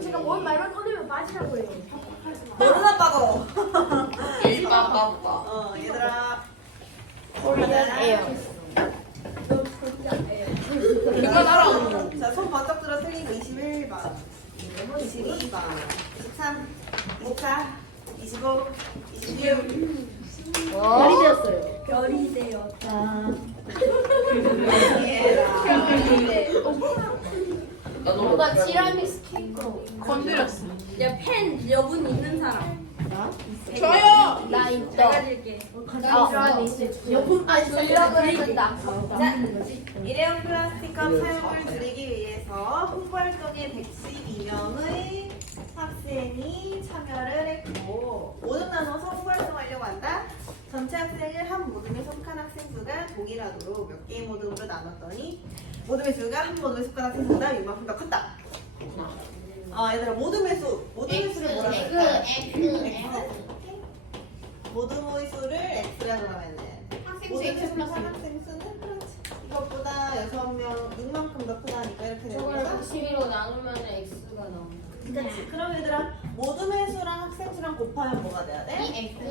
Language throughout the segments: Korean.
제가 뭔 말만 꺼내면 빠지라고 해요. 모르나 봐도. 일빠빠빠. 얘들아. 코리안에요. 그만 하라고. 자, 손 번쩍 들어 틀린 거 21번. 22번. 23. 24. 25. 26. 별이 되었어요. 별이 되었다. 나도 뭔가 티라미 스티커. 건드렸어. 야, 펜 여분 있는 사람. 저요. 나 있다. 내가 줄게. 여분 저희라고 했다. 자, 일회용 플라스틱컵 사용을 줄이기 위해서 홍보활동에 112명의 학생이 참여를 했고 5등 나눠서 홍보활동 하려고 한다. 전체 학생을 한 모둠에 속한 학생 수가 동일하도록 몇 개의 모둠으로 나눴더니 모둠의 수가 한 모둠에 속한 학생 수보다 이만큼 더 컸다. 얘들아 모둠의 수를 뭐라 그럴까? 모둠의 수를 x라 그러면은 모둠의 속한 학생 수는 그렇지. 이것보다 6명 6만큼 더 크다니까 이렇게 되는 저걸 거야. 92로 나누면 X가 나온다. 그치. 그럼 얘들아 모둠의 수랑 학생 수랑 곱하면 뭐가 돼야 돼? 이 X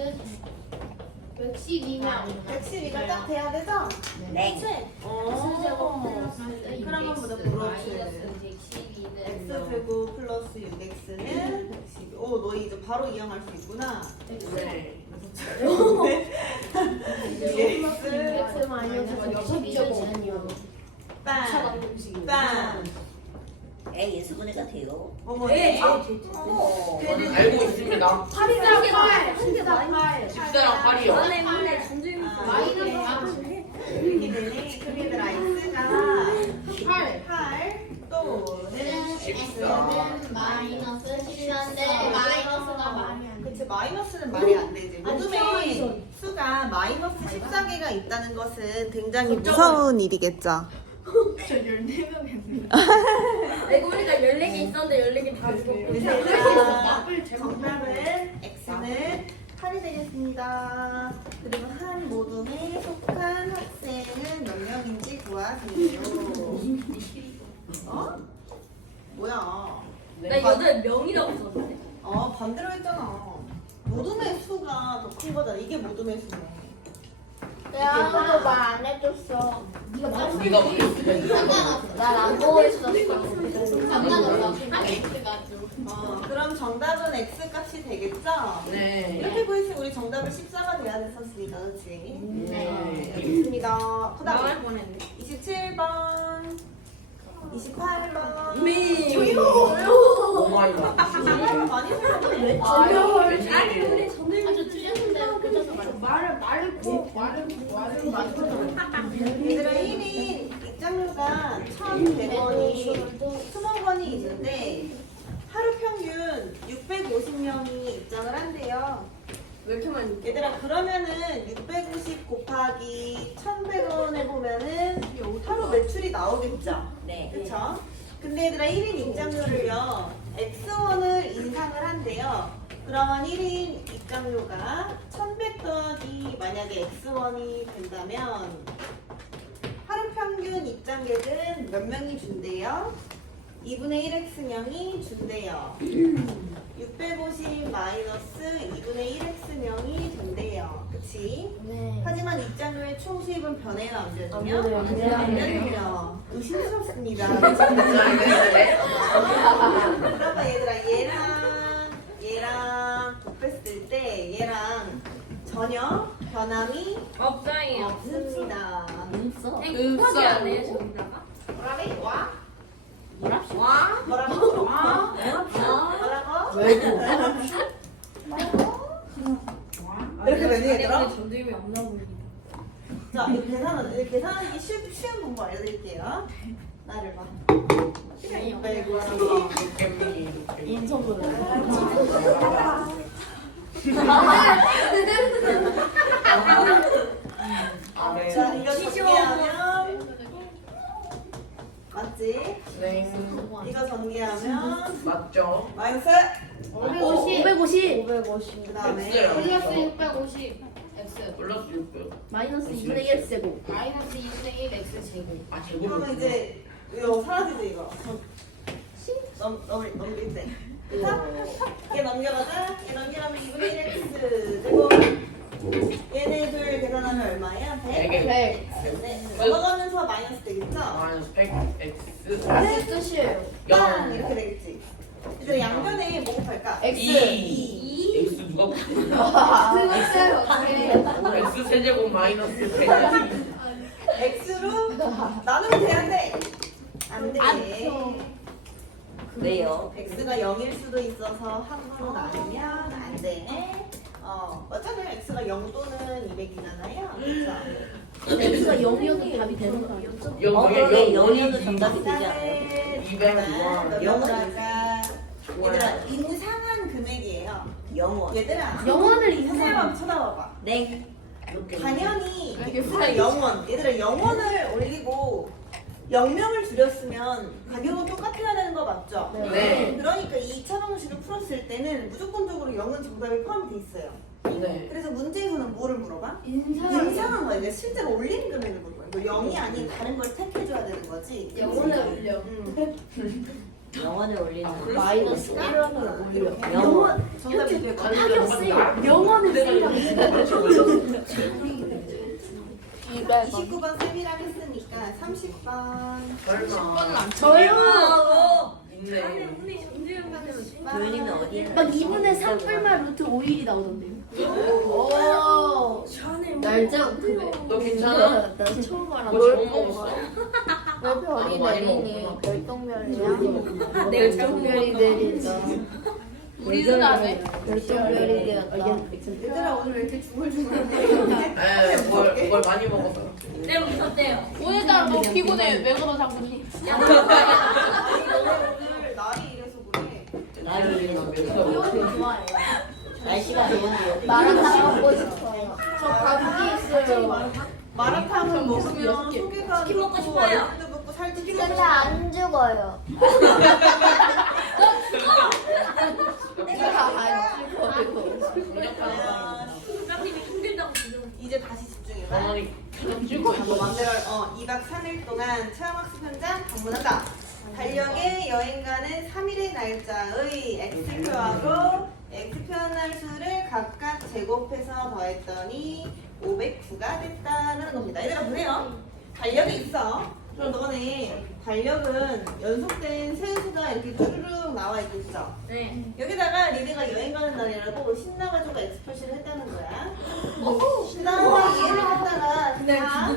112명. 112가 딱 돼야 되죠? 네. 그치? X제곱 그러면 보다 그렇지. x 제곱 플러스 6x는 112. 오, 너 이제 바로 이용할 수 있구나. 네. X 마이너스 62제곱. 빵! 애 예수분해 같아요. 어머, 네. 저는 알고 있습니다. 14랑 8이요. 안에 맨날 전쟁이 이렇게 되네. 그럼 얘들아, x가 8 또는 14. 마이너스 14인데 마이너스가 말이 안 돼. 그치, 마이너스는 말이 안 되지. 모둠의 수가 마이너스 14개가 있다는 것은 굉장히 무서운 일이겠죠. 내가 우리가 14개 있었는데 14개 다 죽었고. 그래서 얘들아, 정답은 x는 8이 되겠습니다. 그리고 한 모둠에 속한 학생은 몇 명인지 구하세요. 어? 뭐야? 나 8명이라고 썼는데. 반대로 했잖아. 모둠의 수가 더 큰 거잖아. 이게 모둠의 수네. 내가 아무도 말 안 해줬어. 네가 말했어. 네가 말했어. 상관없어. 난안 보고 있었어. 상관없어. 그럼 정답은 x 값이 되겠죠? 네. 이렇게 보이시면 우리 정답은 14가 돼야 됐었으니까, 그치? 네. 알겠습니다. 그 다음 나갈 뻔했네. 27번, 28번. 미. 오 마이 갓. 많이 생각해. 아니, 근데 저는 아주 틀렸는데 그래서 말을 얘들아 1인 입장료가 1,100원이 20번이 있는데 하루 평균 650명이 입장을 한대요. 왜 이렇게 많이 얘들아 그러면은 650 곱하기 1,100원 해보면은 하루 매출이 나오겠죠? 네. 그쵸? 근데 얘들아 1인 입장료를요 X1을 인상을 한대요. 그러면 1인 입장료가 1,100 더하기 만약에 X1이 된다면 하루 평균 입장객은 몇 명이 준대요? 2분의 1X명이 준대요. 650 마이너스 2분의 1X명이 된대요. 그치? 네. 하지만 입장료의 총 수입은 변해요, 안 변해요? 안 변해요. 안 변해요. 의심스럽습니다. 그러면 얘들아 얘랑 곱했을 때 얘랑 전혀 변함이 없어요. 없습니다. 곱하기 안 해요, 저기다가? 뭐라고? 뭐라고? 이렇게 되니 얘들아? 전쟁이 없나 보이긴. 자, 이거 계산하기 쉬운 방법 알려드릴게요. 나를 봐. 650 인천보다. 자, 이거 전개하면 맞지? 네. 이거 전개하면 맞죠? 마이너스 550. 그 다음에 X요. 플러스 650. X. 플러스 600. 마이너스 2분의 1 세고. 마이너스 2분의 1 X 제곱. 아 그러면 제곱은 이제 이거 사라지지 이거. 넘길 때. 그래서 얘 넘겨가자. 얘 넘기려면 2분의 1 x 제곱. 얘네 둘 계산하면 얼마예요? 100? 100. 네. 넘어가면서 마이너스 되겠죠? 마이너스 100x 무슨 뜻이에요? 빵! 이렇게 되겠지. 이제 양변에 뭐 곱할까? X. 2 x 누가 x 세제곱 마이너스 100 x로 나누면 돼야 돼. 안 돼. 왜요? x가 0일 수도 있어서 함수로 나누면 안 돼. 어차피 x가 0 또는 200이잖아요. 그렇죠? X가 0이어도 답이 되는 거 아니야? 그러게 0이어도 정답이 되지 않아요? 200 영어로 할까? 얘들아, 인상한 금액이에요. 영원. 얘들아, 영원을 선생님 인상. 한번 쳐다봐봐. 네. 이렇게 당연히 영원. 얘들아, 영원을 올리고 0명을 줄였으면 가격은 똑같아야 되는 거 맞죠? 네. 그러니까 이 2차 방식을 풀었을 때는 무조건적으로 0은 정답에 포함이 돼 있어요. 네. 그래서 문제에서는 뭐를 물어봐? 인상. 인상한 거야. 이게 실제로 올리는 금액을 물어봐. 이거 0이 아닌 다른 걸 택해줘야 되는 거지. 영혼을 올려. 영원을 올리는 마이너스 1원을 올려. 영원. 정답이 될 거야. 타격세. 영원을 쓰라고. 29번 쌤이랑 했으니까 30번. 설마 저요. 있네. 교현이는 어디에? 막 2분의 3 뿔마 루트 5일이 나오던데요. 오. 날짜 그래. 너 괜찮아? 나 처음 너 알아. 좋은 거 없어? 왜 별이 많이 내리니? 먹었구나. 별똥별이야? 별똥별이 내린다. 우리 누나네. 별똥별이 되었다. 얘들아 오늘 왜 이렇게 중얼중얼해? 네, 뭘 많이 먹었어. 네, 웃었대요. 오늘따라 너무 피곤해. 왜 그러 장군님? 아니 너네 오늘 날이 이래서 그래. 날이 몇 좋아해요. 날씨가 좋은데요. 마라탕 먹고 싶어요. 저 감기 있어요. 마라탕을 먹으면 속에가 치킨 먹고 싶어요. 얼굴도 붓고 살찌고 근데 안 죽어요. 부장님이 힘들다고 지금. 이제 다시 집중해봐. 어머니 뭐 맘대로 2박 3일 동안 체험학습 현장 방문한다. 달력에 여행가는 3일의 날짜의 x표하고 x표 하나의 수를 각각 제곱해서 더했더니 509가 됐다는 겁니다. 얘들아 보세요. 달력에 있어. 그럼 너네 달력은 연속된 세수가 이렇게 쭈르륵 나와 있겠죠? 네. 여기다가 니네가 여행 가는 날이라고 신나가지고 X 표시를 했다는 거야. 그 다음에 얘를 갖다가 다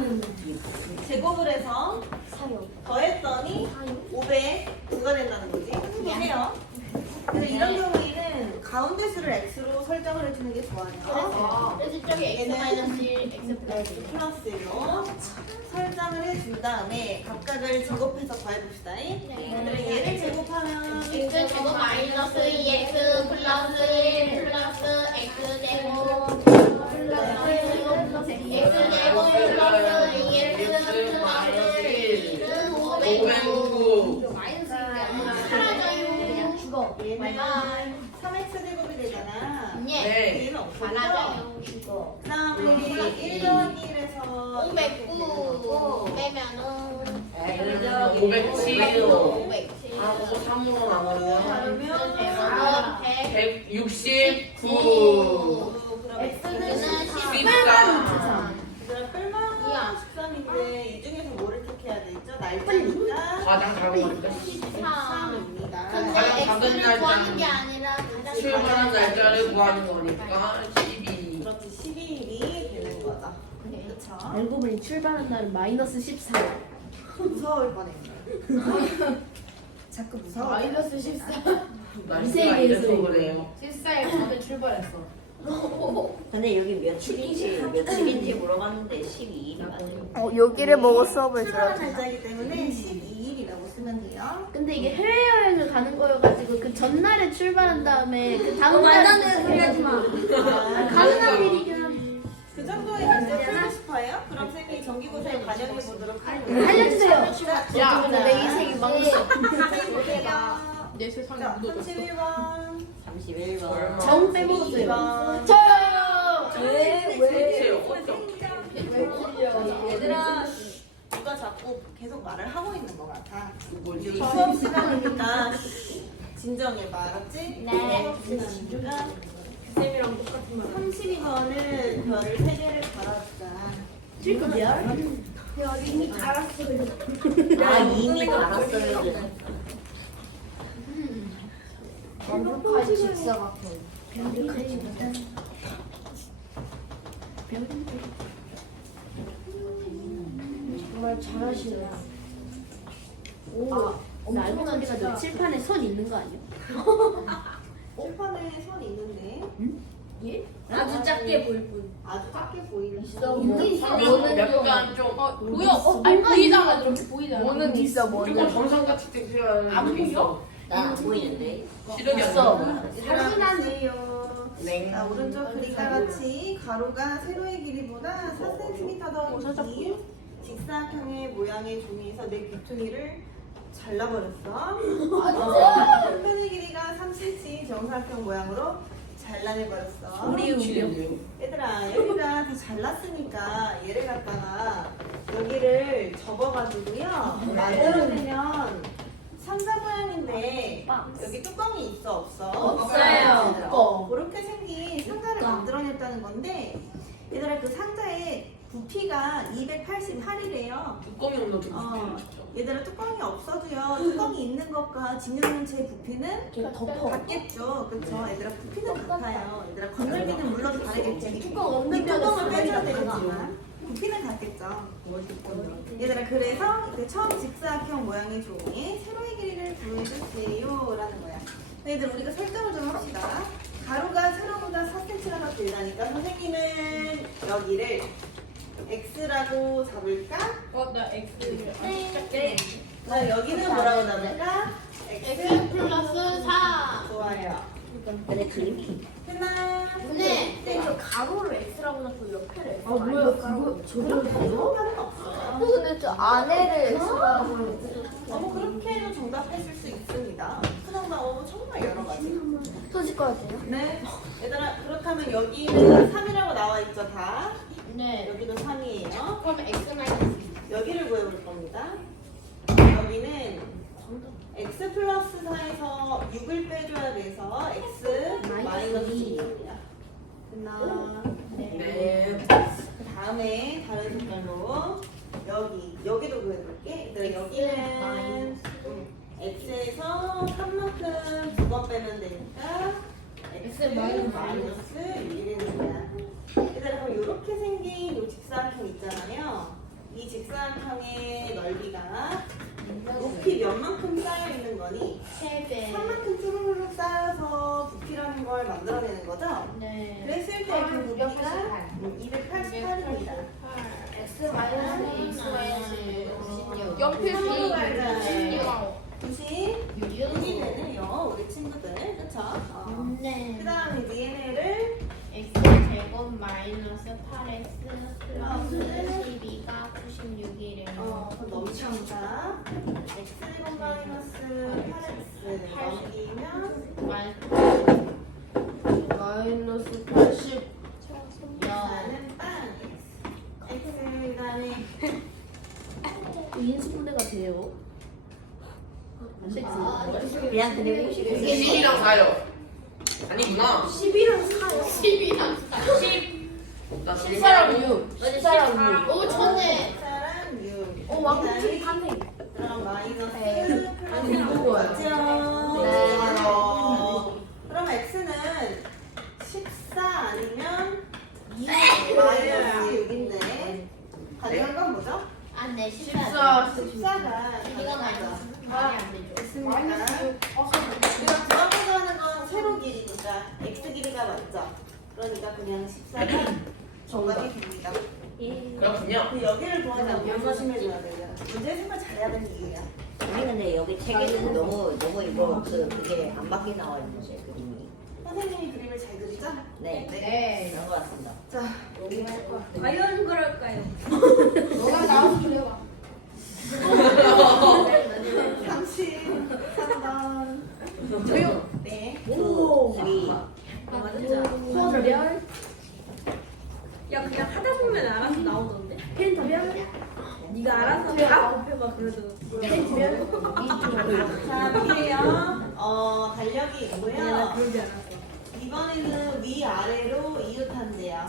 제곱을 해서 더했더니 509가 된다는 거지. 해요. 그래서 이런 경우에는 가운데 수를 X로 설정을 해주는 게 좋아요. 그래서 저기 X-1, X 플러스. 플러스로 설정을 해준 다음에 각각을 제곱해서 더해봅시다. 얘를 제곱하면 X 제곱 마이너스 2X 플러스 1 플러스 X 제곱 플러스 X 제곱 플러스 2X 플러스 1은 509. 사라져요. 죽어. 얘는 3X 제곱이 되잖아. 네. 얘는 없어져. 사라져요. 죽어. 그 다음에 1번 1에서 509 빼면은 507 507. 하고 3으로 나누면 다르면 169 X는 14 얘들아 뺄만 13인데 이 중에서 뭐를 택해야 되죠? 날짜니까 가장 작은 거니까 13입니다. 근데 가장 작은 X를 구하는 게 날짜 아니라 가장 출발한 날짜를 구하는 거니까 12 그렇지 12일이 되는 거죠. 그쵸? 알고 보니 출발한 날은 마이너스 14. 무서울 뻔해. 자꾸 무서워. 마이너스 14. 날씨가 이래서 그래요. 14일 밤에 출발했어. 근데 여기 며칠인지 물어봤는데 12일이 맞아요. 여기를 보고 수업을 출발한 날짜이기 때문에 12일이라고 쓰면 돼요. 근데 이게 해외여행을 가는 거여가지고 그 전날에 출발한 다음에 그 다음 말도 안 날 되는 소리 하지 마. 가능한 일이긴 한데. 그 정도의 문제 풀고 싶어요? 그럼 쌤이 정기고사에 반영해 보도록 할게요. 알려주세요. 야, 근데 내 인생이 망했어. 볼게요. 내 세상에 자, 묻어졌어. 31번. 31번. 정 빼먹었어요. 2번. 저요. 왜? 대체 어떻게 얘들아, 누가 자꾸 계속 말을 하고 있는 것 같아. 뭐지? 수업 시간이니까 진정해봐, 알았지? 네. 수업 시간이니까 쌤이랑 똑같은 말. 32번은 별을 3개를 달았다. 실컷 별? 별이 알았어요. 아 이미 알았어요. 완벽한 직사각형. 정말 잘하시네요. 엄청난 데가 너 칠판에 선 있는 거 아니야? 칠판에 선 있는데 아주 작게 보일 뿐. 아주 작게 보이는 그러면 약간 좀 보여? 아니 보이잖아. 이렇게 보이잖아. 뭐는 있어, 조금 정상같이 text하는 안 게 있어. 난안 보이는데. 시력이 안 있어. 좋아. 하세요. 네. 자, 오른쪽 그림과 같이 가로가 세로의 길이보다 4cm 더 긴 직사각형의 모양의 종이에서 내 귀퉁이를 잘라버렸어. 한편의 길이가 3cm 정사각형 모양으로 잘라내버렸어. 우리 얘들아, 여기가 다 잘랐으니까 얘를 갖다가 여기를 접어가지고요 만들어내면 상자 모양인데 여기 뚜껑이 있어 없어? 없어요. 그렇게 생긴 상자를 만들어냈다는 건데 얘들아 그 상자에 부피가 288이래요. 뚜껑이 없는 뚜껑이 얘들아 뚜껑이 없어도요 뚜껑이 있는 것과 진영면체의 부피는 같겠죠. 그렇죠? 얘들아 부피는 같아요. 얘들아 건널기는 물론 다르겠지. 뚜껑 없는 이 뚜껑을 면은 빼줘야 다르다. 되겠지만 부피는 같겠죠. 얘들아 그래서 이때 처음 직사각형 모양의 종이에 세로의 길이를 구해주세요 라는 거야. 얘들 우리가 설정을 좀 합시다. 가로가 세로보다 4cm가 더 길다니까 선생님은 여기를 x라고 잡을까? 나 X. 자 여기는 뭐라고 잡을까? X 플러스 4. 좋아요. 근데 그림이 끝나. 근데 저 가로를 X라고 넣고 옆에를 X. 뭐야 그거 저렇게 상관은 없어요. 근데 저 안에를 X라고 그렇게 해도 정답했을 수 있습니다. 그냥 정말 여러 가지. 써질 것 같아요. 네. 얘들아 그렇다면 여기는 3이라고 나와 있죠 다. 네. 여기도 3이에요. 그러면 X 마이너스. 여기를 구해볼 겁니다. 여기는 x 플러스 4에서 6을 빼줘야 돼서 x 마이너스 2입니다. 끝나. 네. 그 다음에 다른 색깔로 여기도 구해볼게. 여기는 x에서 3만큼 2번 빼면 되니까 x 마이너스 1이 됩니다. 얘들아 그럼 이렇게 생긴 이 직사각형 있잖아요. 이 직사각형의 넓이가 높이 몇 만큼 쌓여 있는 거니? 3배. 3만큼 쭈루루룩 쌓여서 부피라는 걸 만들어내는 거죠? 네. 그랬을 때 그 부피가 288입니다. X 마이너스 X 마이너스 96. 연필 한번 B. 가자. 96이 되네요, 우리 친구들. 그쵸? 네. 그 다음 이제 얘네를 X 제곱 마이너스 8X 플러스 12가 96이래요. 그럼 넘긴다. x 마이너스 8x 넘기면 마이너스 80. 나는 빵. x 그 다음에 인수분해가 돼요. 그냥 그림 공식을 12랑 4요. 아니구나. 10이랑 4요. 10이랑 10. 나 14랑 6. 14랑 6. 오, 좋네. 사람 6. 오, 왕국이 가네. 그럼 마이너스 네. 플러스 맞죠? 네. 그럼 x는 14 아니면 마이너스 6인데 가져간 건 뭐죠? 아, 네, 14. 14가 이거 마이너스 말이 안 되죠. 됐습니까? 우리가 구하고자 하는 건 세로 길이니까 x 길이가 맞죠? 그러니까 그냥 14가 정답이 됩니다. 그렇군요. 그 여기를 구하자면 연습심해줘야 돼요. 문제 생각 잘해야 되는 이유야. 아니 근데 여기 책에는 너무 이거 그게 안 맞게 나와 있는데 그림이. 선생님이 그림을 잘 그리죠? 네. 네. 그런 것 같습니다. 자, 과연 그럴까요? 너가 나와서 좀 해봐. 33번. 조용. 네. 오. 소별. 야, 그냥 하다 보면 알아서 나오던데. 펜 다별. 이거 알아서 다 곱해봐 그래도. 자, 볼게요. 달력이 있고요. 그러지 않았어. 이번에는 위아래로 이웃한대요.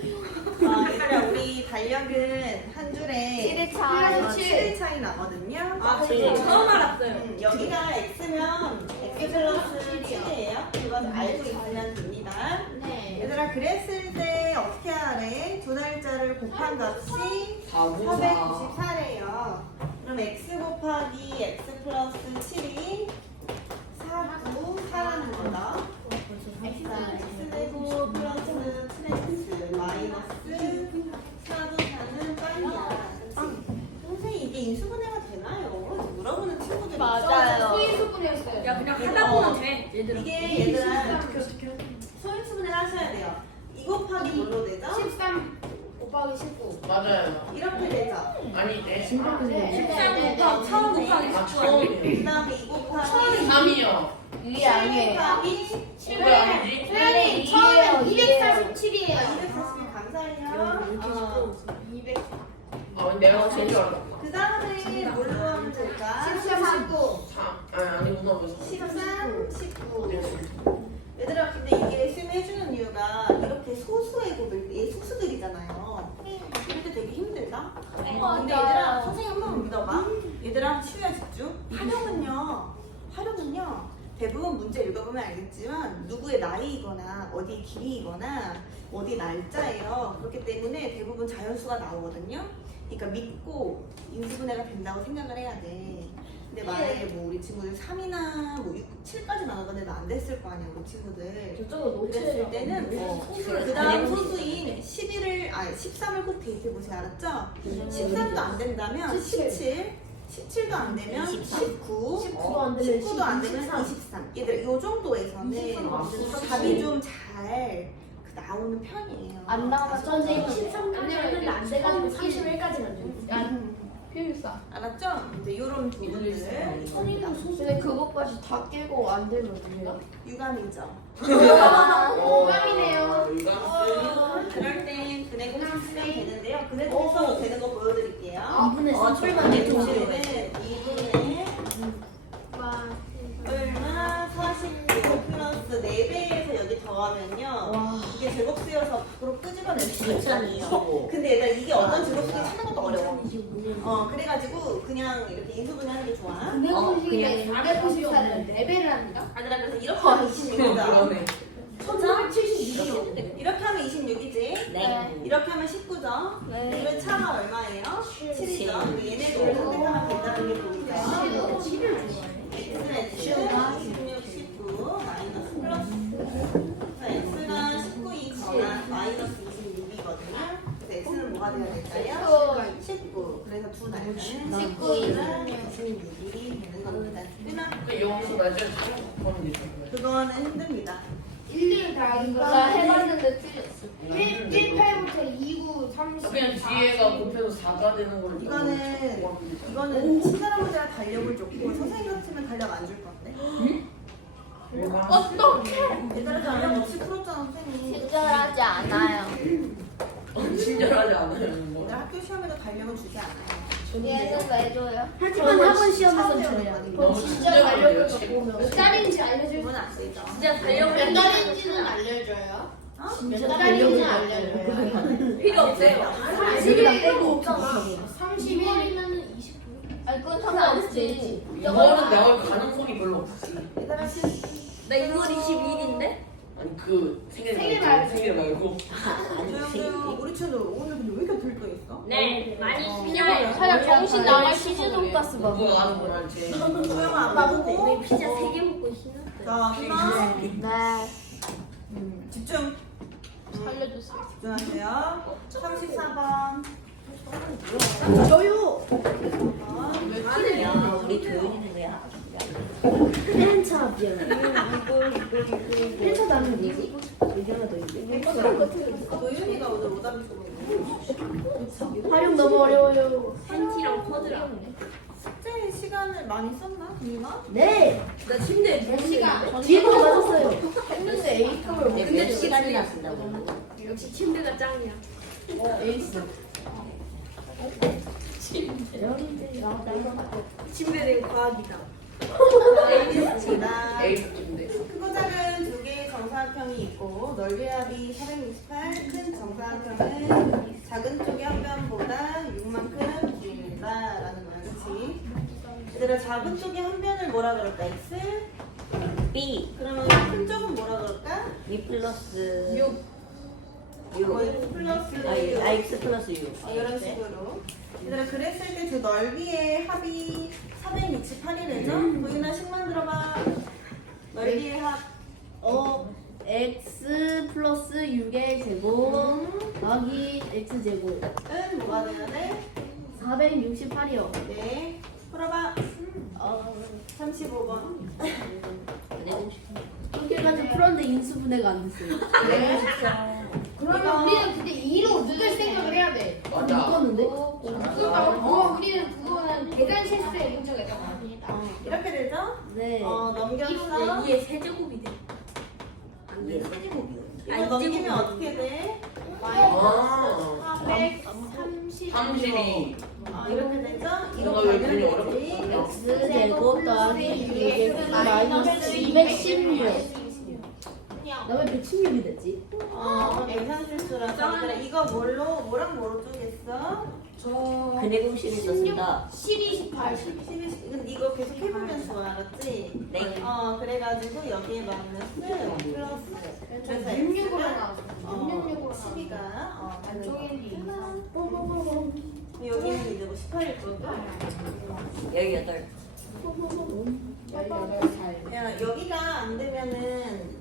얘들아, 우리 달력은 한 줄에 7일 차. 7일 차이 나거든요. 아, 저 처음 알았어요. 여기가 X면 X 플러스 7이에요. 그거 알고 있으면 됩니다. 네. 얘들아, 그랬을 때 어떻게 하래? 두 날짜를 곱한 값이 494. 494래요. 그럼 X 곱하기 X 플러스 7이 494라는 거다. X제곱 플러스 7X 마이너스 494는 빵이야. 선생님, 이게 인수분해가 되나요? 물어보는 친구들이 맞아요. 소인수분이었어요. 야 그냥 하다 보면 돼. 얘들아. 이게 얘들아 소인수분해를 하셔야 돼요. 2 곱하기 뭘로 되죠? 13 곱하기 19. 맞아요. 이렇게 되죠. 아니, 네. 13부터 처음 곱하기 아, 19 처음이네. 그 다음에 2 곱하기 3이요. 이게 아니에요. 곱하기 왜 아니지? 소연이 처음엔 247이에요. 240 감사해요. 200. 아, 내가 제일 줄 알았다. 그 다음에 뭘로 하면 될까? 13, 19. 3. 아니구나. 왜 13, 19. 얘들아, 근데 이게 쌤이 해주는 이유가 이렇게 소수의 곱일 때, 얘 소수들이잖아요. 이럴 때 되게 힘들다? 근데 얘들아, 선생님 한 번 믿어봐. 얘들아, 시우야 집중. 활용은요, 대부분 문제 읽어보면 알겠지만, 누구의 나이이거나, 어디 길이이거나, 어디 날짜예요. 그렇기 때문에 대부분 자연수가 나오거든요. 그러니까 믿고 인수분해가 된다고 생각을 해야 돼. 근데 만약에 뭐 우리 친구들 3이나 뭐 6, 7까지 나가는데도 안 됐을 거 아니야, 우리 친구들. 저쪽은 그랬을 때는 그 다음 소수인 13을 꼭 대입해보세요. 알았죠? 13도 안 된다면 17, 17도 안 되면 19, 19도 안 되면 19도 안 되면 23. 얘들 요 정도에서는 답이 좀 잘 나오는 편이에요. 안 나오면 선생님 선생님 13까지 하는데 안 돼가지고 31까지는 안 돼요. 필사. 알았죠? 이제 요런 부분들 근데 그것까지 다 깨고 안 되면 어떡해요? 유감이죠. 호감이네요. 그럴 땐 근해공 쓰면 되는데요. 근해공 써도 되는 거 보여드릴게요. 2분의 3풀만 네, 내도 보시면 2분의 얼마 49 플러스 4배에서 여기 더하면요. 이게 제곱수여서 밖으로 끄집어낼 수 있잖아요. 근데 얘들아, 이게 어떤 제곱수인지 찾는 것도 어려워. 그래가지고 그냥 이렇게 인수분해하는 게 좋아. 근데 494는 4배를 합니다. 아들아, 그래서 이렇게 하면 26이다. 그러네. 1176이요. 이렇게 하면 26이지? 네. 이렇게 하면 19죠? 그 차가 얼마예요? 7이죠? 얘네들을 선택하면 된다는 게 보이죠? X는 26, 19, 마이너스 플러스. 자, X가 19이거나 마이너스 26이거든요. 그래서 X는 뭐가 돼야 될까요? 19. 그래서 두 날짜는 19이랑 26이 되는 겁니다. 끝나? 근데 여기서 날짜를 잘못 되죠. 그거는 힘듭니다. 1, 1 더하기 나 해봤는데 틀렸어. 1, 8부터 2, 9, 3, 10. 그냥 뒤에가 곱해서 4가 되는 걸로. 이거는 친절한 문제라 달력을 줬고 선생님 같으면 달력 안 줄 건데. 어떡해? 얘들아, 달력 없이 풀었잖아, 선생님. 친절하지 않아요. 친절하지 않아요. 뭐. 얘들아, 학교 시험에도 달력은 주지 않아요. 얘는 왜 줘요? 하지만 학원 시험에서 처음 줘요. 배우는 너무 거니까. 친절하네요. 몇 달인지 알려줄 그건 안 쓰이죠. 진짜 달력 몇 달인지는 알려줘요. 몇 달인지는 알려줘요. 필요 없어요. 30일이면 29일. 아니 그건 상관없지. 이거는 나올 가능성이 별로 없지. 얘들아, 나 6월 22일인데? 아니 그 생일 생일 말고. 말고 생일 말고. 조용조용. 우리 친구 오늘 근데 왜 이렇게 들떠 있어? 네, 많이 필요해요. 살짝 정신 나갈 치즈 돈가스 봐. 누가 아는 걸 알지. 조용아, 안 봐보고. 피자 3개 먹고 신났대. 자, 끝나. 네. 집중. 살려주세요. 집중하세요. 34번. 저요. 야, 우리 도윤이는 왜 펜차 미안해. 펜차 나는 뭐지? 여기 하나 더 있는데. 도윤이가 오늘 오답이 좋은 활용 너무 어려워요. 팬티랑 커드랑. 숙제 시간을 많이 썼나? 도윤아? 네. 나 침대에 몇 시간? 뒤에도 맞았어요. 했는데 A급을 못 몇 시간이나 쓴다고? 역시 침대가 짱이야. 에이스. 침대는 과학이다. 알겠습니다. A인데. 크고 작은 두 개의 정사각형이 있고 넓이 합이 468, 큰 정사각형은 작은 쪽의 한 변보다 6만큼 길다 라는 거야, 그치? 얘들아, 작은 쪽의 한 변을 뭐라 그럴까? X? B 그러면 큰 쪽은 뭐라 그럴까? B 플러스 6. 6 X 플러스 6. X 플러스 6 이런 식으로. 얘들아, 그랬을 때 그 넓이의 합이 468이래죠? 보이나 식만 들어봐. 넓이의 합. x 플러스 6의 제곱 더하기 x 제곱 은 뭐가 돼야 돼? 468이요. 네. 풀어봐. 35번. 이렇게까지 풀었는데 인수분해가 안 됐어요. 그러면 우리는 근데 2로 묶을 생각을 해야 돼. 맞아. 묶었는데? 그러니까 우리는 그거는 계산 실수의 문제가 있잖아. 이렇게 되죠? 네. 넘겼어. 2의 세제곱이 돼. 얘 세제곱이요 이거 넘기면 어떻게 돼? 아. 432. 이렇게 되죠? 이거 이거 왜 그리 발견되지? x 제곱 더하기 6x 마이너스 216. 나 왜 116이 됐지? 계산 실수라서. 얘들아, 이거 뭐랑 뭐로 쪼겠어? 근해 공식을 썼습니다 12, 18. 12. 근데 이거 계속 해보면서 알았지? 네 그래가지고 여기에 마이너스 플러스. 그래서 66으로 X가 나왔어. 66으로 12가 안쪽에 여기는 이제 뭐 18일 거고. 18 야, 여기가 안 되면은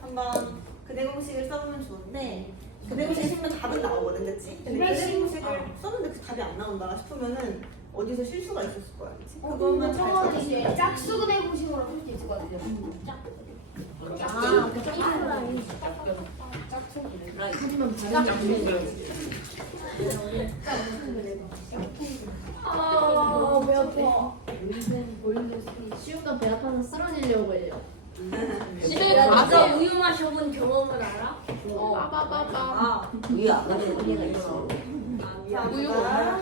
한번 그대 공식을 써보면 좋은데 그대 공식 쓰면 답은 나오거든, 그치? 근데 그대 공식을 썼는데 그 답이 안 나온다 싶으면은 어디서 실수가 있었을 거야, 그치? 그것만 잘 저거는 써주세요. 이제 짝수근의 공식으로 할 수 있을 것 같아요. 하지만 발음이 안 되네. 왜 아파? 시우가 배 아파서 쓰러지려고 해요. 집에 가서 우유 마셔본 경험을 알아? 빠빠빠빠. 위에 아까 전에 문제가 있어 자, 보자.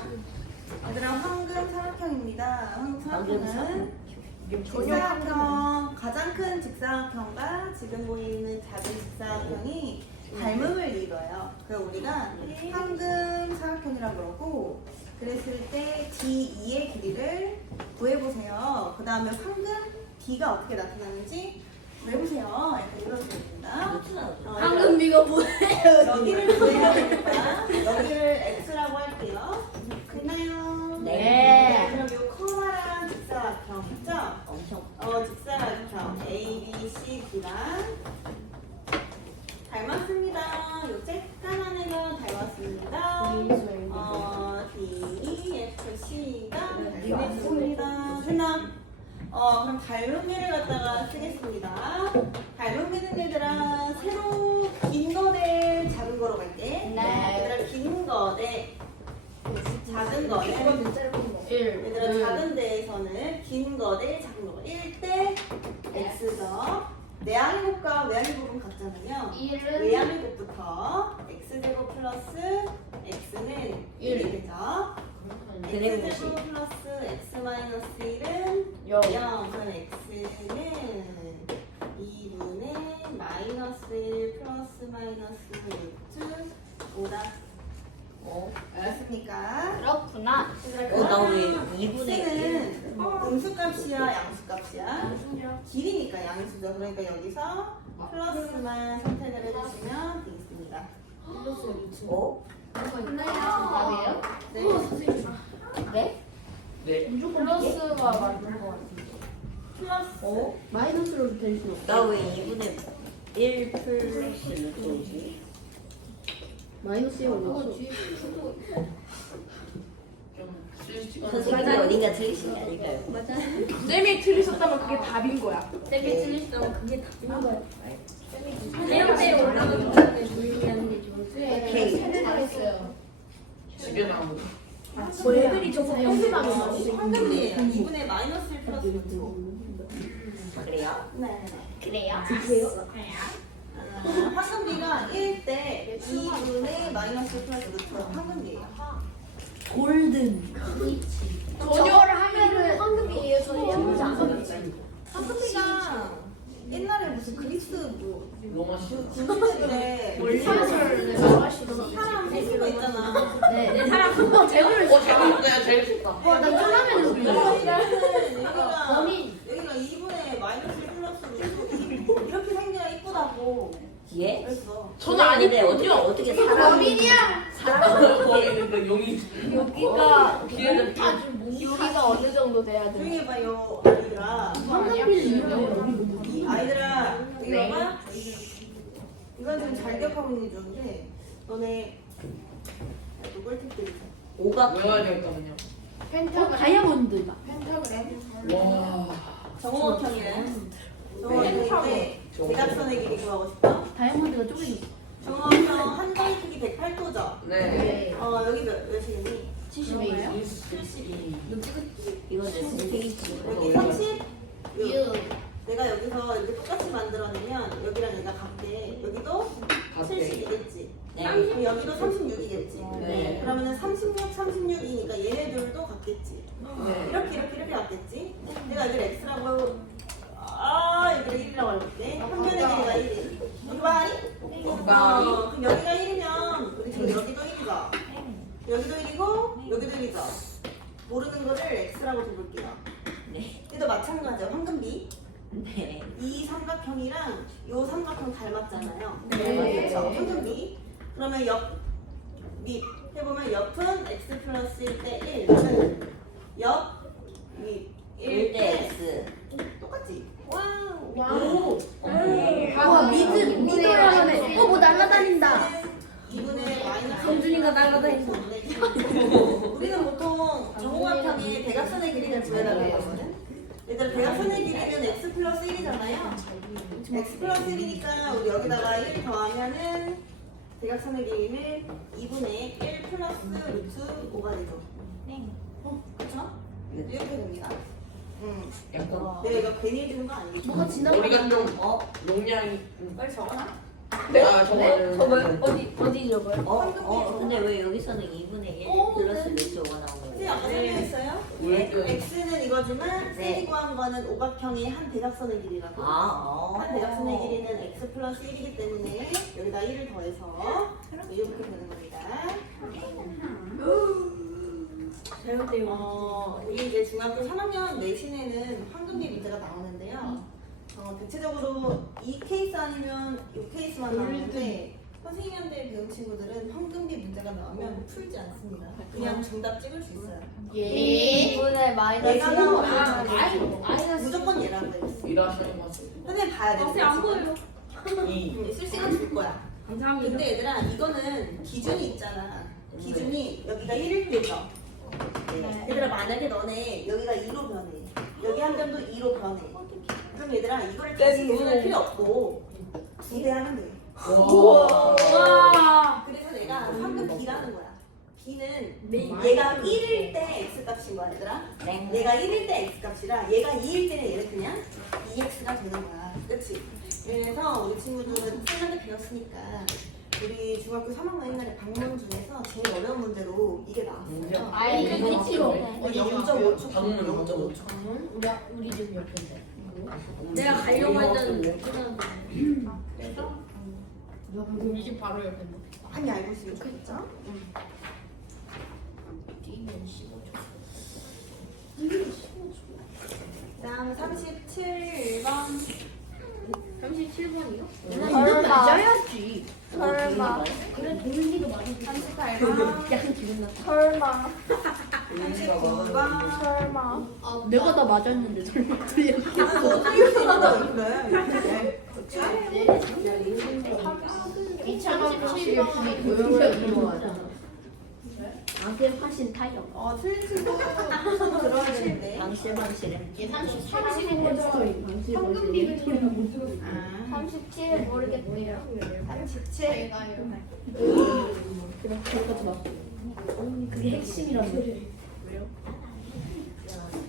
얘들아, 황금 삼각형입니다. 황금 삼각형은 직사각형, 가장 큰 직사각형과 지금 보이는 작은 직사각형이 닮음을 이뤄요. 그래서 우리가 황금 삼각형이라고 그러고, 그랬을 때 D2의 길이를 구해보세요. 그 다음에 황금 D가 어떻게 나타나는지 구해보세요. 이렇게 이루어집니다. 황금비가 뭐예요? 여기를 구해야 되니까 여기를 X라고 할게요. 됐나요? 네. 그럼 요 커다란 직사각형 있죠? 엄청 직사각형 A, B, C, D랑 닮았습니다. 요 쬐깐한 애가 닮았습니다. D, F, C가 닮았습니다. 됐나? 그럼 닮은 배를 갖다가 쓰겠습니다. 닮은 배는 얘들아 새로 긴 거 대 작은 거로 갈게. 얘들아 긴 거 대 작은 거 대 얘들아 작은 데에서는 긴 거 대 작은 거 1대 X죠. 내항의곱과 외항의곱은 같잖아요. 외항의곱부터 X제곱 플러스 X는 1이 되죠. X제곱 플러스 X 마이너스 1은 0. 그럼 X는 2분의 마이너스 1 플러스 마이너스 루트 5다. 알았습니까? 그렇구나. 나 왜 2분의 1 X는 음수값이야 양수값이야? 길이니까 양수죠. 그러니까 여기서 플러스만 선택을 해주시면 되겠습니다. 답이에요? 네. 네? 플러스가 맞는 것 같아요. 플러스 마이너스로 될 수 없어. 나 왜 2분의 1 플러스 루트지? 마이너스 1은 없어. 좀 수시가 선생님이 어딘가 틀리신 게 아닐까요? 쌤이 틀리셨다면 그게 답인 거야. 쌤이 틀리셨다면 그게 답인 거야. 내려대 올라가는 건데 조용히 하는 게 좋은데. 오케이. 잘했어요. 집에 나오는 뭐 애들이 저거 꼼꼼하게 황금비예요. 2분의 마이너스 1 플러스 루트 5. 그래요? 네. 그래요? 황금비가 1대 2분의 마이너스 1 플러스 루트 5 황금비예요. 골든. 저거를 하면은 황금이에요. 저는 해보지 않았어요. 황금비가 옛날에 무슨 그리스 뭐 로마시. 군주시대 사람을 좋아하시더라고요. 사람 생긴 있잖아. 네. 사람 한번 제대로 했어. 재밌다. 재밌었다. 와, 난 쫄라면 여기가 범인. 여기가 2분의 마이너스 1 플러스로 이렇게 생겨야 이쁘다고 예? 그랬어. 저는 아니 근데 어떻게 사람 범인이야. 거기는 그 용이. 여기가 기회는 여기가 어느 정도 돼야 돼? 조용히 해봐요 아이들아. 아이들아 이거 네. 봐. 이건 좀 잘 기억하고 있는 중인데 너네 누굴 택들이 오각 외워야 될거든요. 다이아몬드다. 와. 정호각형이는 정호각형인데 대각선의 길이 구하고 싶다. 다이아몬드가 쪼개졌어. 정호각형 한 덩이 크기 108도죠. 네. 여기 몇이니? 70이에요? 72. 이거는 페이지 여기 30. 내가 여기서 이렇게 똑같이 만들어내면 여기랑 얘가 같대. 여기도 같대. 70이겠지. 네. 그럼 여기도 36이겠지. 네. 그러면은 36, 36이니까 얘네들도 같겠지. 네. 이렇게 같겠지. 내가 여기를 x라고 여기를 1이라고 해볼게. 한 변의 길이가 1이. 여기 봐니? 그럼 여기가 1이면 우리 지금 여기도 1이죠. 여기도 1이고 여기도 1이죠. 모르는 거를 x라고 줘볼게요. 네. 얘도 마찬가지야. 황금비. 네. 이 삼각형이랑 요 삼각형 닮았잖아요. 네. 그렇죠. 황금비. 그러면 밑 해보면 옆은 x 플러스일 때 1은 밑 1 1대 때 X. 똑같지? 와우. 와, 미드라 하네. 뭐 날아다닌다. 2분의 마이너스 성준이가 날아다닌다. 우리는 보통 정호각형의 대각선의 길이를 구해달라고 하거든. 얘들아 대각선의 길이는 x 플러스 1이잖아요. x 플러스 1이니까 우리 여기다가 1 더하면은 대각선의 길이는 2분의 1 플러스 루트 5가 되죠. 그렇죠? 이렇게 됩니다. 약간 내가 이거 괜히 해주는 거 아니겠죠? 뭐가 지나가. 우리가 좀 용량이. 빨리 적어놔. 내가 저거는 어디 적어요? 근데 왜 여기서는 2분의 1 플러스 루트 5가 나온 선생님 거예요? 아까 설명했어요? 네. x는 이거지만 네. 셀이 구한 거는 오각형의 한 대각선의 길이라고. 한 대각선의 길이는 x 플러스 1이기 때문에 여기다 1을 더해서 이렇게 되는 겁니다. 이게 이제 중학교 3학년 내신에는 황금비 문제가 나오는데요. 대체적으로 이 케이스 아니면 이 케이스만 나오는데 선생님한테 배운 친구들은 황금비 문제가 나오면 풀지 않습니다. 그냥 정답 찍을 수 있어요. 예. 2분의 마이너스 얘가 나오면 마이너스. 무조건 얘라고 했어. 일하시는 것 선생님 봐야 돼. 안 보여요. 쓸 시간 줄 거야. 감사합니다. 근데 얘들아 이거는 기준이 있잖아. 기준이 여기가 1일 때죠. 얘들아 만약에 너네 여기가 2로 변해. 여기 한 점도 2로 변해. 그럼 얘들아 이거를 다시 구분할 필요 없고 2대 하면 돼. 와. 그래서 내가 황금 B라는 거야. B는 얘가 1일 때 X 값인 거야 얘들아. 네. 내가 1일 때 X 값이라 얘가 2일 때는 얘는 그냥 2X가 되는 거야. 그치? 그래서 우리 친구들은 생각을 배웠으니까 우리 중학교 3학년 옛날에 방문준에서 제일 어려운 문제로 이게 나왔어요. 아이 PPT로. 0.5초. 방문 0.5초. 우리 집 옆인데. 내가 가려고 했던 그래서 우리 집 바로 옆인데. 많이 알고 있으면 좋겠죠? 다음 37번. 37번이요? 이건 맞아야지. 설마. 그래, 동민이도 맞아. 38번. 약간 기분 나. 설마. 39번. 설마. 내가 다 맞았는데 설마 틀렸겠어. 너 틀렸어. 그래. 2037번이 교육을 이루어하잖아. 아들 화신 타격. 틀린 친구 들어야 되는데. 방실방실해. 얘 37번. 황금비를 37 모르겠대요. 37. 그래, 그거까지 맞고. 그게 핵심이란 소리.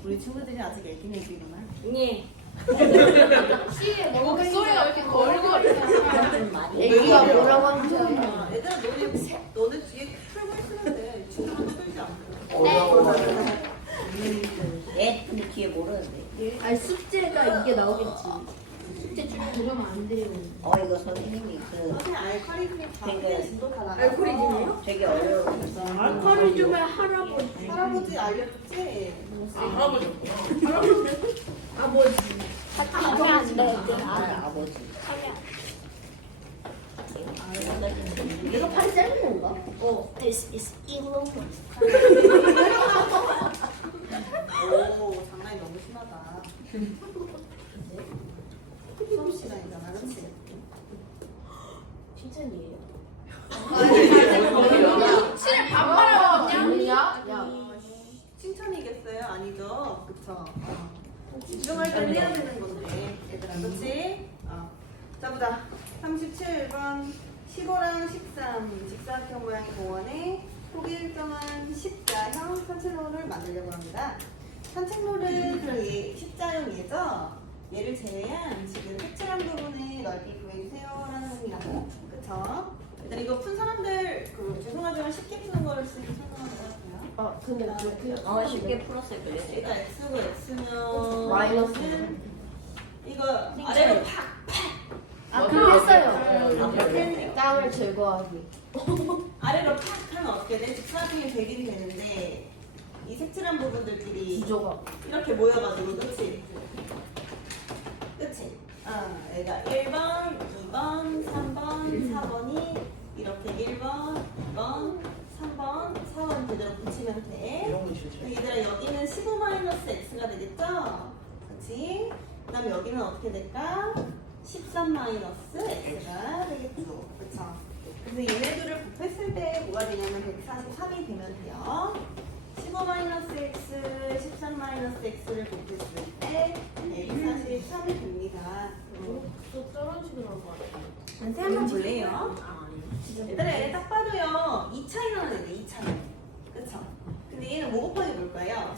우리 친구들이 아직 애기구나. 네. 시에 너무 소리가 왜 이렇게 걸거리냐. 좀 많이. 애기가 뭐라고 하는지 알아. 얘들아 너네 뒤에 풀고 있으면 돼. 친구들 풀지 않고. 네, 근데 뒤에 모르는데. 아니 숙제가 이게 나오겠지. 숙제 중에 그러면 안 돼요. 이거 선생님이 선생님 알칼리 크림 그러니까 진도 다 나가서 알코올이네요? 되게 어려워. 알코올이 좀 할아버지. 할아버지 알려줬지? 할아버지 아버지. 하면 안 돼. 아버지. 내가 팔이 짧은 건가? This is English. 오, 장난이 너무 심하다. 수업 시간이잖아, 그렇지? 칭찬이에요. 칠을 반말하고 그냥. 칭찬이겠어요? 아니죠? 그쵸? 집중할 때 해야 되는 건데, 얘들아, 그치? 자, 보자. 37번 15랑 13 직사각형 모양의 공원에 폭이 일정한 십자형 산책로를 만들려고 합니다. 산책로를 그럼 십자형이죠? 얘를 제외한 지금 색칠한 부분의 넓이 구해주세요라는 겁니다. 그쵸? 일단 이거 푼 사람들 죄송하지만 쉽게 푸는 거를 쓰기 설명하도록 할게요. 근데 쉽게 풀었어요. 그래서. 얘가 x고 x면 마이너스. 이거 아래로 팍 그럼 했어요. 이렇게 땅을 제거하기. 아래로 팍 하면 어떻게 돼? 직사각형이 되긴 되는데 이 색칠한 부분들끼리 구조가. 이렇게 모여가지고 그치? 그치? 얘가 1번, 2번, 3번, 4번이 이렇게 1번, 2번, 3번, 4번 그대로 붙이면 돼. 얘들아 여기는 15-x가 되겠죠? 그치? 그 다음에 여기는 어떻게 될까? 13-x가 되겠죠? 그쵸? 그래서 얘네들을 곱했을 때 뭐가 되냐면 143이 되면 돼요. 15-x, 13-x를 곱했을 때 143이 됩니다. 또 떨어지고 나올 것 같아. 전체 한번 볼래요? 얘들아 얘네 딱 봐도요 2차이 나는 애네 2차이. 그쵸? 근데 얘는 뭐 곱하기 볼 거예요?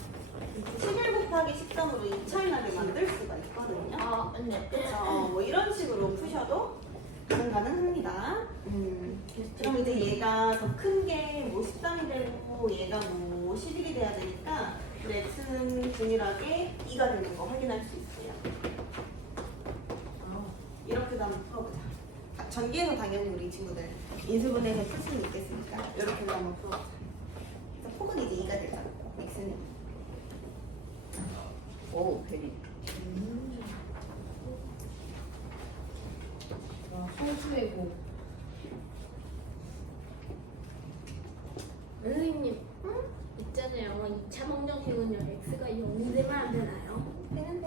11 곱하기 13으로 2차이 나게 만들 수가 있거든요. 맞네. 그쵸? 뭐 이런 식으로 푸셔도 가능합니다. 그럼 이제 얘가 더 큰 게 뭐 13이 되고 얘가 뭐 11이 돼야 되니까 우리 x는 균일하게 2가 되는 거 확인할 수 있어요. 이렇게도 한번 풀어보자. 전기에서 당연히 우리 친구들 인수분해서 풀 수는 있겠으니까 이렇게도 한번 풀어보자. 그래서 폭은 이제 2가 되잖아. x는. 오, 베리. 성수이고. 선생님, 있잖아요. 2차 방정식은요, x가 0이 되면 안 되나요? 되는데?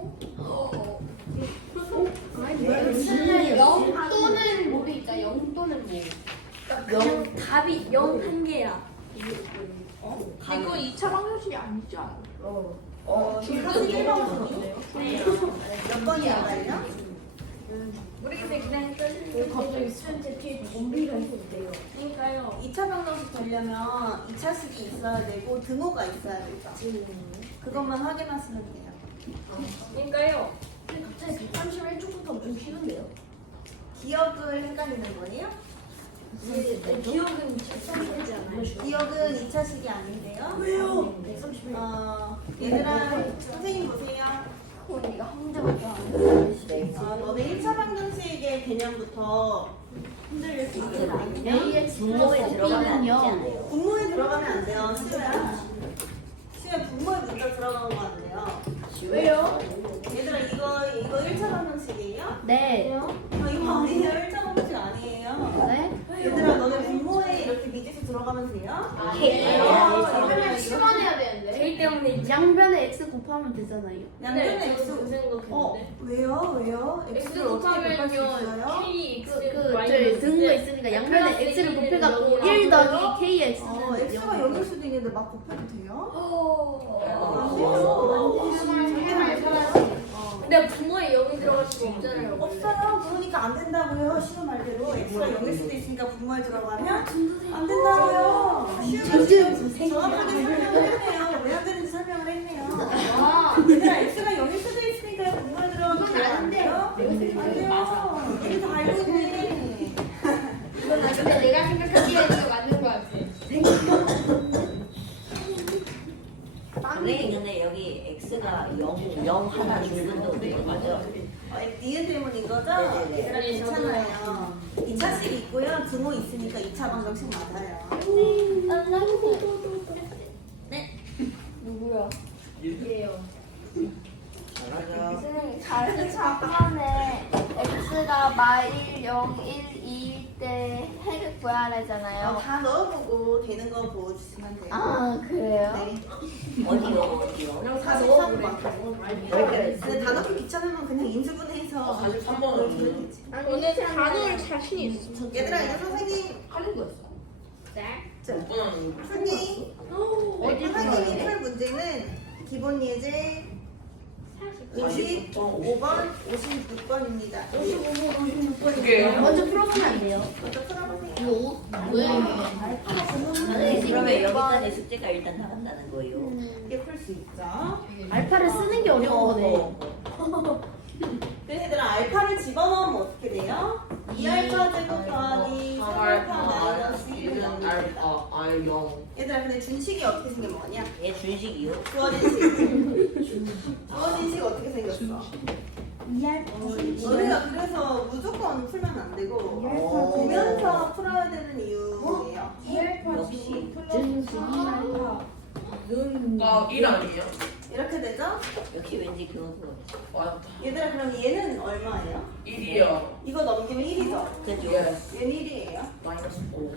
X는 0 또는 뭐도 있다. 0 또는 뭐. 그냥 답이 0 한 개야. 이거 2차 방정식이 아니지 않아? 사실 1번 몇 번이야, 말이야? 모르겠어요. 그냥 써주세요. 갑자기 수련제 뒤에 좀비가 있었대요. 그러니까요. 2차 방정식 되려면 2차식이 있어야 되고 등호가 있어야 되죠. 그것만 확인하시면 돼요. 그러니까요. 근데 갑자기 131쪽부터 좀 쉬운데요? 기억을 헷갈리는 거예요? 기억은 2차 않아요. 기억은 2차식이 아닌데요? 왜요? 얘들아, 선생님 보세요. 네가 혼자밖에 너네 1차 방정식의 개념부터 흔들릴 수 있어요. AX 분모에 들어가면 안 되지 B는요. 않아요? 분모에 들어가면 안 돼요. 시우야 분모에 문자 들어가는 거 안 돼요. 왜요? 얘들아, 이거 1차 방정식이에요? 네. 이거 아니에요. 1차 방정식 아니에요. 네? 얘들아, 너네 분모에 이렇게 미지수 들어가면 돼요? 그러면 심원해야 되는데. 제일 때문에 양변에 X 곱하면 되잖아요. 양변에 저 x. 그 생각했는데. 왜요? x x를 어떻게 곱할 수 곱하면요. 있어요? k x 저희 등호가 있으니까 양변에 X를 곱해갖고 1 더하기 KX는 x가 0일 수도 있는데 막 곱해도 돼요? 안 돼요. 근데 부모에 0이 들어갈 수가 없잖아요. 없어요. 그러니까 안 된다고요. 시우 말대로 x가 0일 수도 있으니까 분모에 들어가면 안 된다고요. 시우가 지금 정확하게 설명을 했네요. 왜 안 되는지 설명을 했네요. 얘들아, x가 0일 수도 있으니까 분모에 들어가면 안 돼요? 안 돼요. 얘들 다 알고 있네. 근데 내가 생각하기에는 이거 맞는 거 같아. 알파 줄근도 되고 맞아. 니은 때문인 거죠? 네네네. 얘들아 괜찮아요. 2차씩 있고요. 등호 있으니까 2차 방정식 맞아요. 누구야? 잘하죠. 선생님 다른 차판에 x가 마1, 0, 1, 2 때 해를 구하래잖아요. 다 넣어보고 되는 거 보여주시면 돼요. 아 그래요? 네. 어디요? 그럼 43번. 이렇게 근데 다 넣기 귀찮으면 그냥 인수분해해서 43번은 보여주면 되지. 저는 단어를 자신이 있어. 얘들아 이제 선생님 못 보는 거. 선생님 선생님이 풀 문제는 기본 예제 55번, 56번입니다. 그게 먼저 풀어보면 안 돼요? 먼저 풀어보세요. 선생님 그러면 여기까지 숙제가 일단 나간다는 거예요. 이게 풀 수 있죠. 알파를 쓰는 게 어려운 거네. 그래서 얘들아 알파를 집어넣으면 어떻게 돼요? 2알파 제곱 더하기 3알파 마이너스 1은 알파, 1은 알파, R0. 얘들아 근데 준식이 어떻게 생긴 거냐? 얘 준식이요? 주어진 식. 주어진 식 어떻게 생겼어? 우리가 그래서 무조건 풀면 안 되고 보면서 풀어야 되는 이유예요. 역시 가 1 아니에요? 이렇게 되죠? 역시 왠지 교훈서. 맞다. 얘들아 그럼 얘는 얼마예요? 1이요. 이거 넘기면 1이죠? 그죠? 예. 얘는 1이에요. 마이너스 5.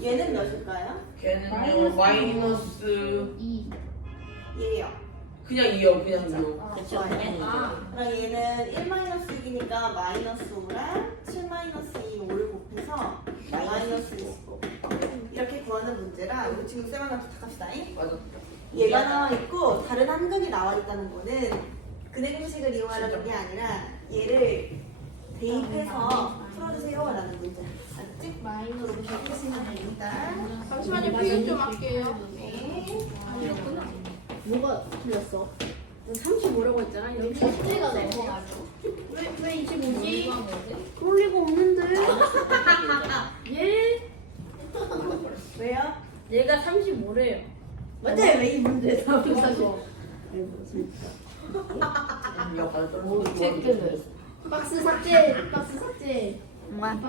얘는 몇일까요? 걔는요, 마이너스. 2예요. 그냥 2요, 그냥 2요. 그쵸 그냥 이거. 그럼 얘는 1-6이니까 마이너스 5랑 7-2 5를 곱해서 마이너스 25 이렇게 구하는 문제라 우리 지금 쌤하고 부탁합시다. 맞아. 얘가 나와 있고 다른 한근이 나와 있다는 거는 근해 공식을 이용하라는 게 아니라 얘를 대입해서 풀어주세요 라는 문제. 알았지? 마이너스 해주시면 됩니다. 잠시만요. 표현 좀 할게요. 네. 뭐가 틀렸어? 35라고 했잖아. 이렇게. 숙제가 넘어가죠. 왜 25지? 그럴 리가 없는데. 얘 왜요? 얘가 35래요. 맞아요. 왜 이 문제 답을 사실. 박스 삭제. 박스 삭제.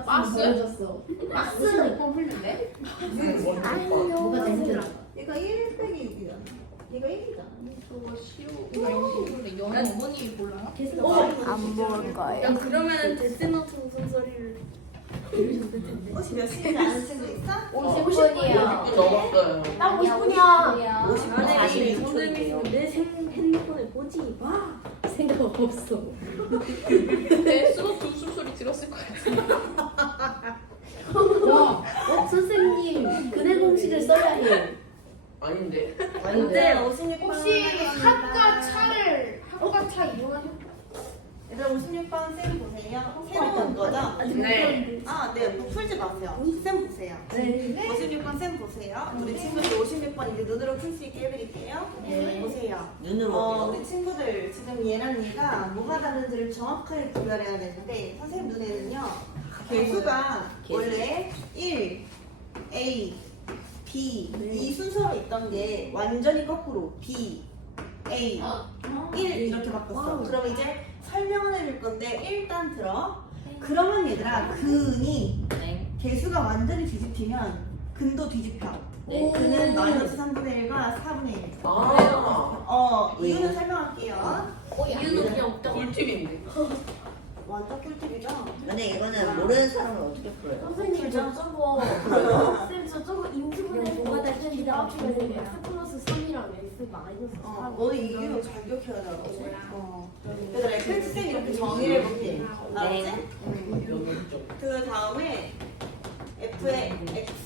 박스 버려졌어. 박스 못 풀린데? 뭐가 제일 힘들어? 얘가 1 빼기 6이야. 얘가 1이잖아. 난 어머니 몰라요? 안 볼 거예요. 야 그러면은 데스노트 소설이를 혹시 몇 시인지 아는 친구 있어? 50분이요. 50분 넘었어요. 나 50분이야. 50분 아니 46초인데요. 선생님이 내 핸드폰에 보지 마 생각 없어. 데스노트 웃음소리 들었을 거야. 선생님 근해 공식을 써야 해요. 아닌데. 문제 56번. 혹시 학과 차 이용하셨? 얘들아 56번 쌤 보세요. 새로운 거죠? 네. 아, 네. 뭐 풀지 마세요. 쌤 보세요. 네. 56번 쌤 보세요. 우리 친구들 56번 이제 눈으로 풀 수 있게 해드릴게요. 보세요. 눈으로 우리 친구들 지금 얘랑 얘가 뭐가 다른지를 정확하게 구별해야 되는데 선생님 눈에는요. 개수가 원래 1, A, B 이 순서로 있던 게 완전히 거꾸로 B, A, 1 이렇게 바꿨어. 그럼 이제 설명을 해줄 건데 일단 들어. 그러면 얘들아 근이 네. 개수가 완전히 뒤집히면 근도 뒤집혀. 네. 근은 마이너스 3분의 1과 4분의 1. 아, 이유는 설명할게요. 이유는 그냥 없다고. 꿀팁인데. 완전 꿀팁이죠? 근데 이거는 모르는 사람은 어떻게 풀어요? 선생님 저거 저거 인수분해 뭐가 될 텐데 나중에 X 플러스 3이랑 X 마이너스 4. 너는 이 기능 잘 기억해야 돼. 얘들아, 펜스쌤 이렇게 정의를 해볼게. 알았지? 그 다음에 F의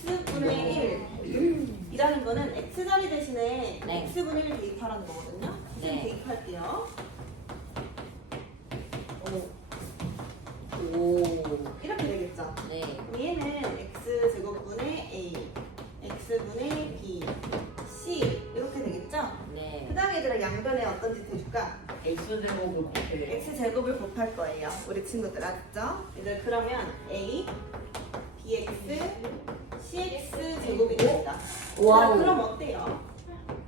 X분의 1 이라는 거는 X자리 대신에 네. X분의 1 대입하라는 거거든요. 쌤 네. 대입할게요. 오. 이렇게 되겠죠? 네. 그럼 얘는 X제곱분의 A, X분의 B, C 이렇게 되겠죠? 네. 그 다음에 얘들아 양변에 어떤 짓 해줄까? X제곱을 곱해. X제곱을 곱할 거예요. 우리 친구들 알았죠? 얘들 그러면 A, BX, CX 제곱이 됩니다. 와우. 그럼 어때요?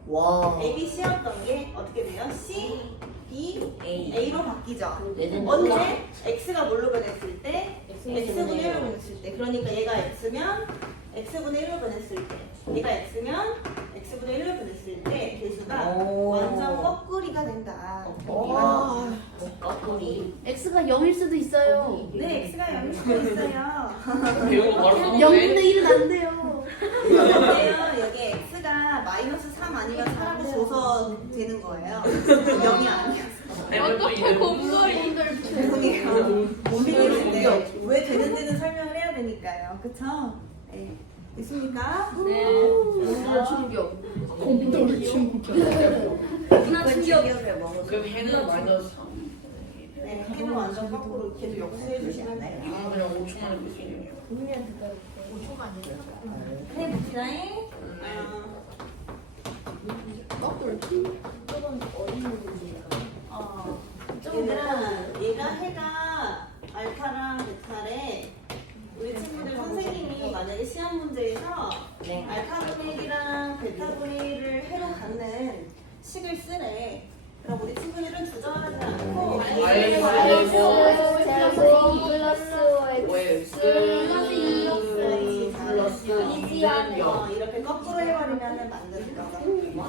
와. A, B, C였던 게 어떻게 돼요? C, B, A. A로 바뀌죠. 얘는 언제? X가 뭘로 변했을 때? X분의 1로 변했을 때. 그러니까 얘가 X면 X분의 1로 변했을 때. 얘가 X면 X분의 1로 변했을 때 개수가 오. 완전 거꾸리가 된다. 거꾸리. X가 0일 수도 있어요. 네, X가 0일 수도 있어요. 배우고 바로 0분의 넘어네. 1은 안 돼요. 근데요, 여기 X가 마이너스 3 아니면 4라고 줘서 되는 거예요. 0이 아니어서. 어떻게 곰돌이. 모르겠는데 왜 되는지는 설명을 해야 되니까요. 그쵸? 네. 됐습니까? 곰돌 충격. 곰돌 충격. 충격을 먹어서. 그 해는 마이너스 3. 네, X는 완전 거꾸로 계속 역수해 주시면 돼요. 아 그냥 5초 만에 볼수 있네요. 네, 봅시다잉. 얘가 해가 알파랑 베타래. 우리 친구들 선생님이 만약에 시험 문제에서 네. 알파분의 1이랑 베타분의 1을 해로 갖는 식을 쓰래. 그럼 우리 친구들은 주저하지 않고 아이고. 이렇게 거꾸로 해버리면 만드는 거거든요.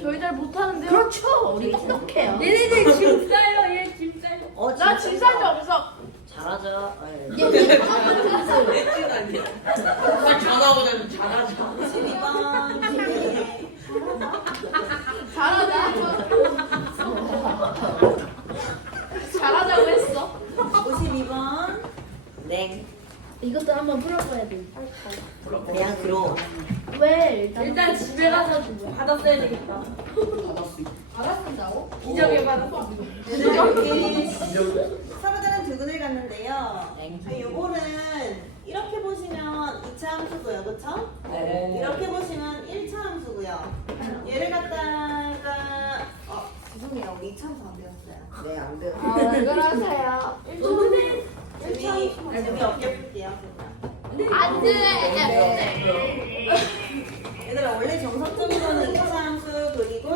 저희 잘 못하는데요? 그렇죠. 우리 똑똑해요. 얘네들 짐 싸요. 얘 짐 싸요. 나 진짜 적 없어. 잘하자. 냈진 아니야. 잘하고는 잘하자. 52번 기회. 잘하자. 잘하자고 했어. 52번. 네. 이것도 한번 풀어봐야 돼. 그냥 들어. 왜 일단 집에 가서 받았어야 되겠다. 받았어. 기적에 받았어. 이렇게 서로다른 두 근을 갖는데요. 네. 요거는 이렇게 보시면 2차 함수고요. 그쵸? 네. 이렇게 보시면 1차 함수고요. 얘를 갖다가 죄송해요. 우리 2차 함수 안 배웠어요. 네, 안 돼요. 왜 그러세요? 재미없게 풀게요. 안 돼. 얘들아 원래 정석점에서는 2차 함수 그리고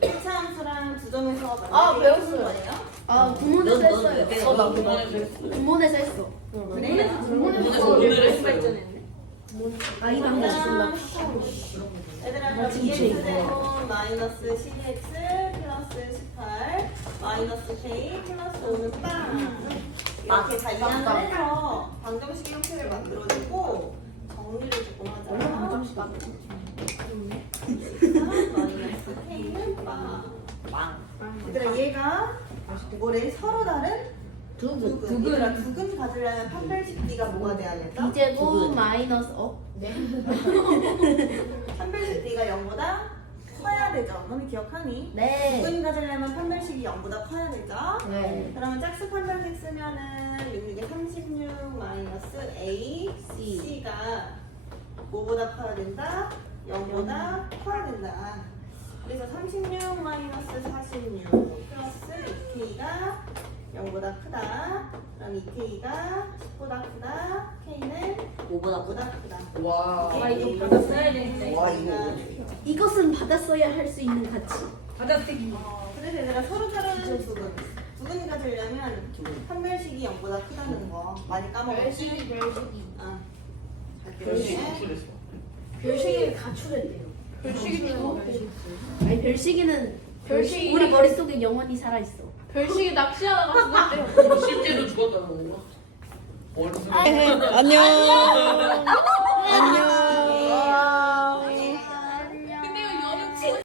1차 함수랑 두 점에서 만나게 배웠어요. 푸는 거예요. 아 구몬에서 넌 했어요. 나 그만해서 했어. 구몬에서 했어. 오늘에서 오늘 했어요. 아 이거 안 그다음 가졌어. 얘들아 그럼 2x제곱 마이너스 12x 플러스 18 마이너스 k 플러스 5는 빵 이렇게 다 이항을 해서 방정식 형태를 만들어주고 정리를 조금 하자. 마이너스 k는 빵. 빵. 얘들아 얘가 뭐래? 서로 다른 두근. 얘들아 두근 가지려면 판별식 B가 뭐가 돼야 될까? B제곱 마이너스 판별식 B가 0보다 커야 되죠. 너는 기억하니? 네. 두근 가지려면 판별식이 0보다 커야 되죠. 네. 그러면 짝수 판별식 쓰면은 66에 36 마이너스 A, C가 뭐보다 커야 된다? 0보다 커야 된다. 그래서 36 마이너스 46 플러스 2K가 0보다 크다. 그럼 2K가 10보다 크다. K는 5보다 5보다 크다. 와. 아 이거 받았어야 되는데. 와, 이거. 이것은 받았어야 할 수 있는 가치. 받았대기. 그래서 얘들아 서로 다른 두근. 두근이 가지려면 판별식이 0보다 크다는 거 많이 까먹었지? 아. 별식 구출했어. 별식이 가출했대요. 아니 별식이는 별식이 우리 머릿속에 영원히 살아 있어. 별식이 낚시하다가 죽었대요. 실제로 죽었다는 건가? 머릿속에. 안녕. 안녕.